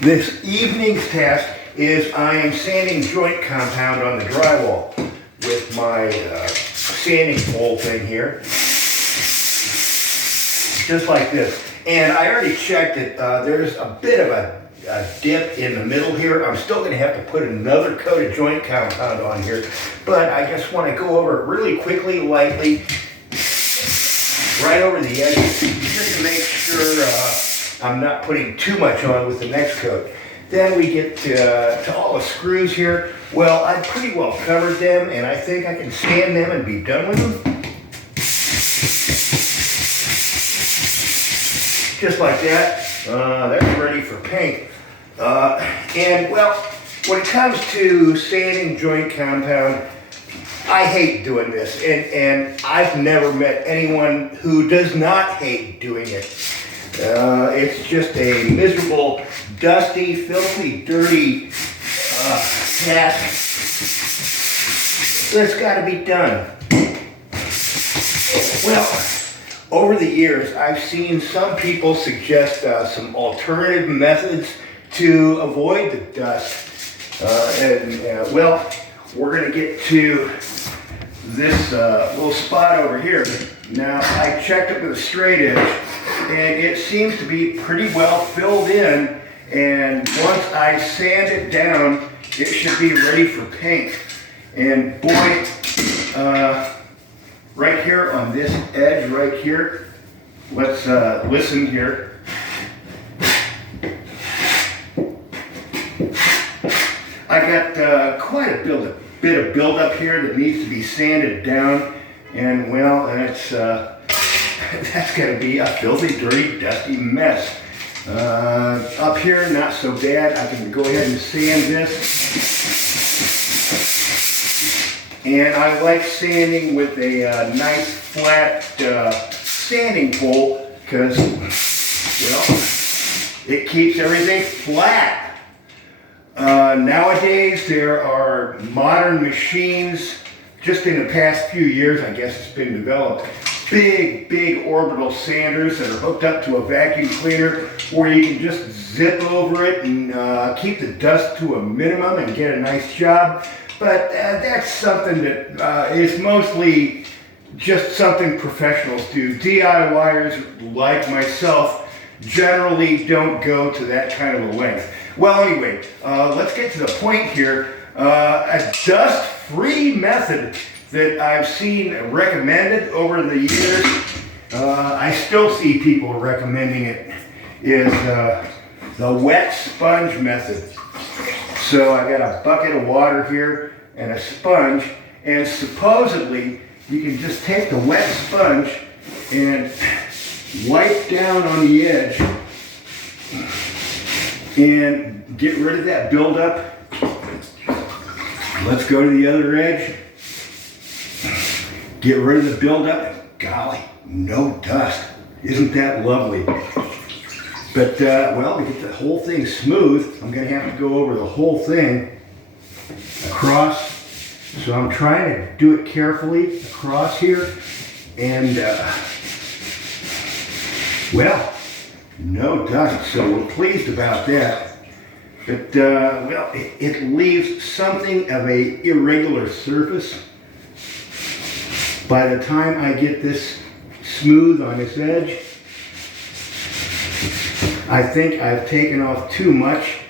This evening's task is I am sanding joint compound on the drywall with my sanding pole thing here. Just like this. And I already checked it. There's a bit of a dip in the middle here. I'm still going to have to put another coat of joint compound on here. But I just want to go over it really quickly, lightly, right over the edges, just to make sure I'm not putting too much on with the next coat. Then we get to all the screws here. Well, I've pretty well covered them, and I think I can sand them and be done with them. Just like that. That's ready for paint. And well, when it comes to sanding joint compound, I hate doing this, and I've never met anyone who does not hate doing it. It's just a miserable, dusty, filthy, dirty task that's got to be done. Well, over the years, I've seen some people suggest some alternative methods to avoid the dust. Well, we're going to get to this little spot over here. Now, I checked it with a straight edge, and it seems to be pretty well filled in. And once I sand it down, it should be ready for paint. And boy, right here on this edge right here, let's listen here. I got quite a bit of buildup here that needs to be sanded down, and well, that's going to be a filthy, dirty, dusty mess. Up here, not so bad. I can go ahead and sand this. And I like sanding with a nice flat sanding pole because, well, it keeps everything flat. Nowadays, there are modern machines, just in the past few years, I guess it's been developed, big orbital sanders that are hooked up to a vacuum cleaner where you can just zip over it and keep the dust to a minimum and get a nice job. But that's something that is mostly just something professionals do. DIYers like myself generally don't go to that kind of a length. Well, anyway, let's get to the point here. A dust-free method that I've seen recommended over the years, I still see people recommending it, is the wet sponge method. So I got a bucket of water here and a sponge, and supposedly you can just take the wet sponge and wipe down on the edge and get rid of that buildup. Let's go to the other edge. Get rid of the buildup. Golly, no dust. Isn't that lovely? But, well, to get the whole thing smooth, I'm going to have to go over the whole thing across. So I'm trying to do it carefully across here. And, well, no dust. So we're pleased about that. But, well, it leaves something of a irregular surface. By the time I get this smooth on this edge, I think I've taken off too much.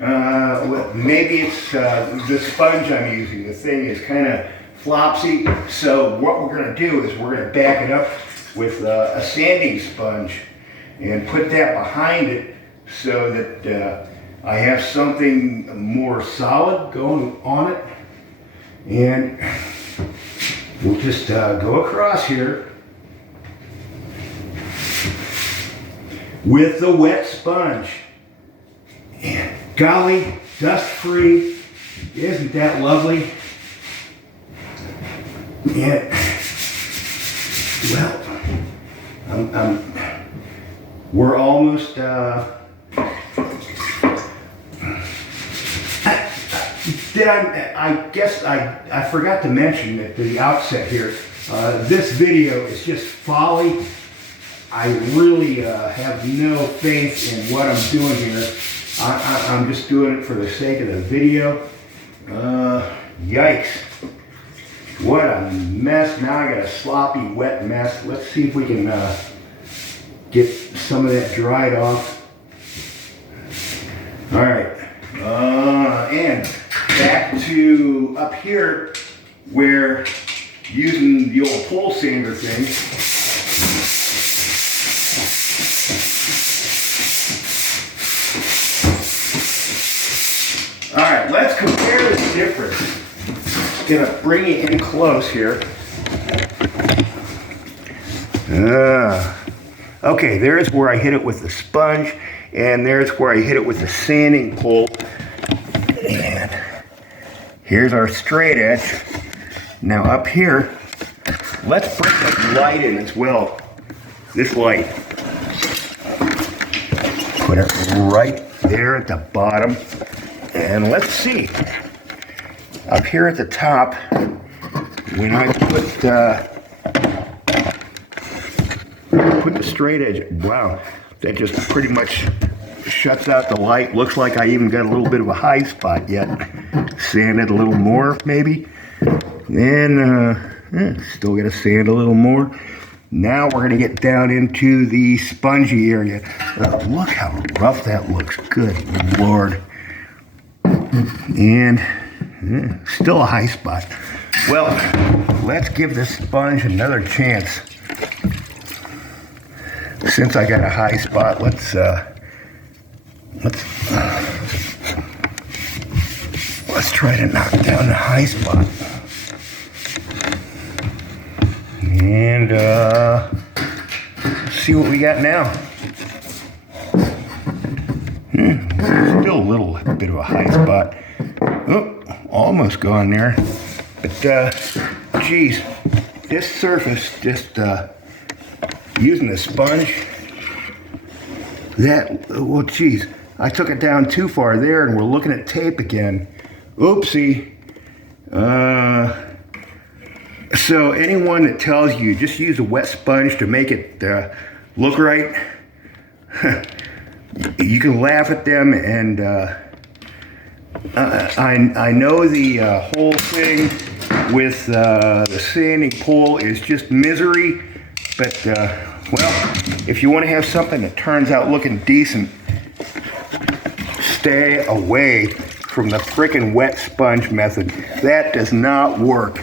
Well, maybe it's the sponge I'm using. The thing is kind of flopsy. So what we're going to do is we're going to back it up with a sanding sponge and put that behind it so that I have something more solid going on it. And we'll just go across here with the wet sponge. And golly, dust-free. Isn't that lovely? And, well, we're almost, I guess I forgot to mention at the outset here, this video is just folly. I really have no faith in what I'm doing here. I'm just doing it for the sake of the video. Yikes. What a mess. Now I got a sloppy, wet mess. Let's see if we can get some of that dried off. All right. And back to up here where using the old pole sander thing. All right, let's compare the difference. Gonna bring it in close here. Okay, there's where I hit it with the sponge, and there's where I hit it with the sanding pole. And here's our straight edge. Now up here, let's bring the light in as well. This light. Put it right there at the bottom. And let's see. Up here at the top, when I put the straight edge, wow, that just pretty much shuts out the light. Looks like I even got a little bit of a high spot yet. Sand it a little more, maybe. And still got to sand a little more. Now we're going to get down into the spongy area. Look how rough that looks. Good Lord. And still a high spot. Well, let's give this sponge another chance. Since I got a high spot, let's try to knock down the high spot. And see what we got now. Still a little bit of a high spot. Oh, almost gone there. But geez, this surface, just using the sponge, well geez, I took it down too far there and we're looking at tape again. Oopsie. So anyone that tells you just use a wet sponge to make it look right, you can laugh at them. And I know the whole thing with the sanding pole is just misery, but well, if you want to have something that turns out looking decent, stay away from the frickin' wet sponge method. That does not work.